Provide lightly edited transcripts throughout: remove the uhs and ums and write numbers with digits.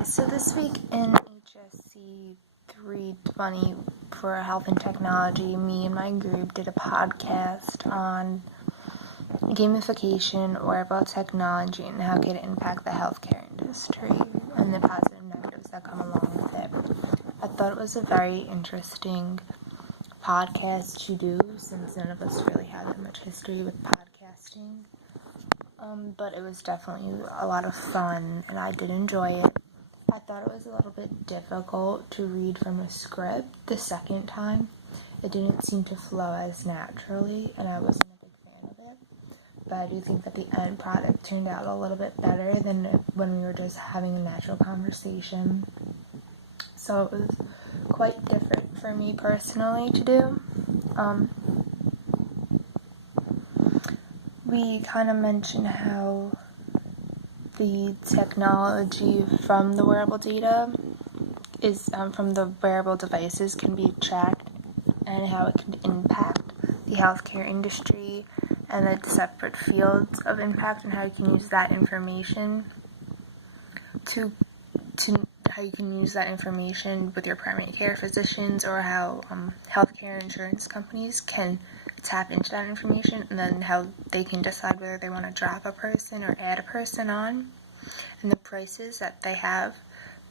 guys, so this week in HSC 320 for Health and Technology, me and my group did a podcast on gamification, wearable technology, and how it can impact the healthcare industry and the positive and negatives that come along with it. I thought it was a very interesting podcast to do since none of us really had that much history with podcasting. But it was definitely a lot of fun, and I did enjoy it. I thought it was a little bit difficult to read from a script the second time. It didn't seem to flow as naturally, and I wasn't a big fan of it. But I do think that the end product turned out a little bit better than when we were just having a natural conversation. So it was quite different for me personally to do. We kind of mentioned how the technology from the wearable data is from the wearable devices can be tracked, and how it can impact the healthcare industry and the separate fields of impact, and how you can use that information how you can use that information with your primary care physicians, or how healthcare insurance companies can tap into that information, and then how they can decide whether they want to drop a person or add a person on, and the prices that they have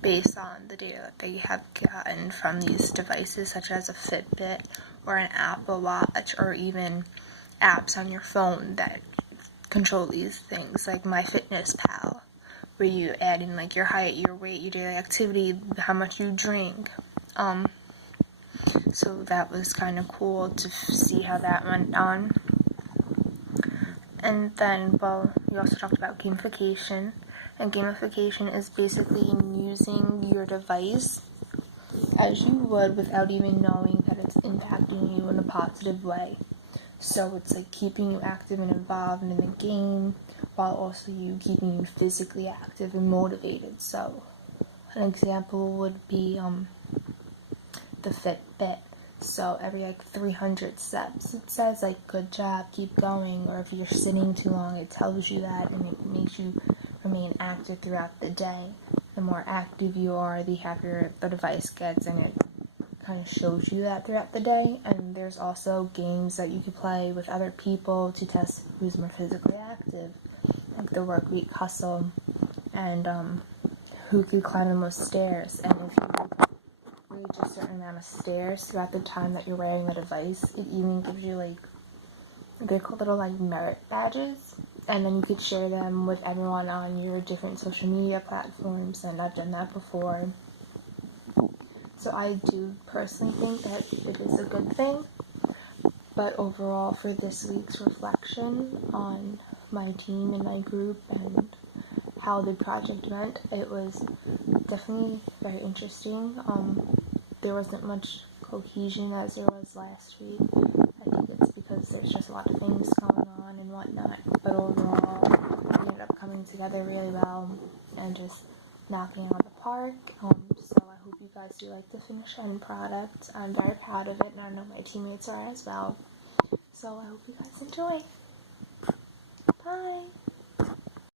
based on the data that they have gotten from these devices, such as a Fitbit or an Apple Watch, or even apps on your phone that control these things, like MyFitnessPal, where you add in like your height, your weight, your daily activity, how much you drink. So that was kind of cool to see how that went on. And then, we also talked about gamification. And gamification is basically using your device as you would without even knowing that it's impacting you in a positive way. So it's like keeping you active and involved in the game, while also keeping you physically active and motivated. So an example would be the Fitbit. So every 300 steps, it says good job, keep going. Or if you're sitting too long, it tells you that, and it makes you remain active throughout the day. The more active you are, the happier the device gets, and it kind of shows you that throughout the day. And there's also games that you can play with other people to test who's more physically active, like the work week hustle, and who could climb the most stairs. And if you reach a certain amount of stairs throughout the time that you're wearing the device, it even gives you they're called little merit badges, and then you could share them with everyone on your different social media platforms, and I've done that before. So I do personally think that it is a good thing. But overall, for this week's reflection on my team and my group and how the project went, it was definitely very interesting. There wasn't much cohesion as there was last week. I think it's because there's just a lot of things going on and whatnot. But overall, we ended up coming together really well and just knocking it out of the park. So I hope you guys do like the finished end product. I'm very proud of it, and I know my teammates are as well. So I hope you guys enjoy. Bye!